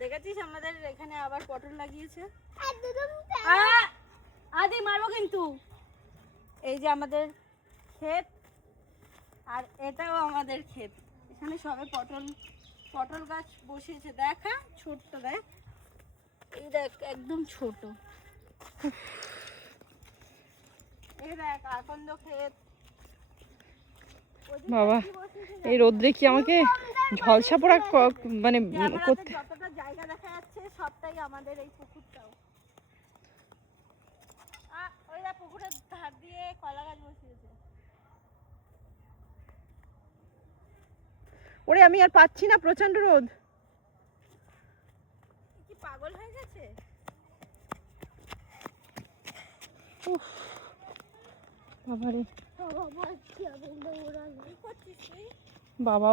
দেখেছিস আমাদের এখানে আবার পটল লাগিয়েছে। আদি মারবো কিন্তু। এই যে আমাদের ক্ষেত, আর এটাও আমাদের ক্ষেত। এখানে সবে পটল গাছ বসিয়েছে। দেখা ছোট্ট, দেখ এই দেখ একদম ছোট। এই দেখ আকন্দ ক্ষেত। বাবা এই রোদ্রে কি আমাকে ঝলসা পোড়া মানে করতে। যতটা জায়গা দেখা যাচ্ছে সবটাই আমাদের এই পুকুরটাও। ওই দেখ পুকুরের ধার দিয়ে কলা গাছ বসিয়েছে। ওরে আমি আর পাচ্ছি না, প্রচন্ড রোদ। কি পাগল হয়ে গেছে? বাবারে বাবা কি করছিস তুই? বাবা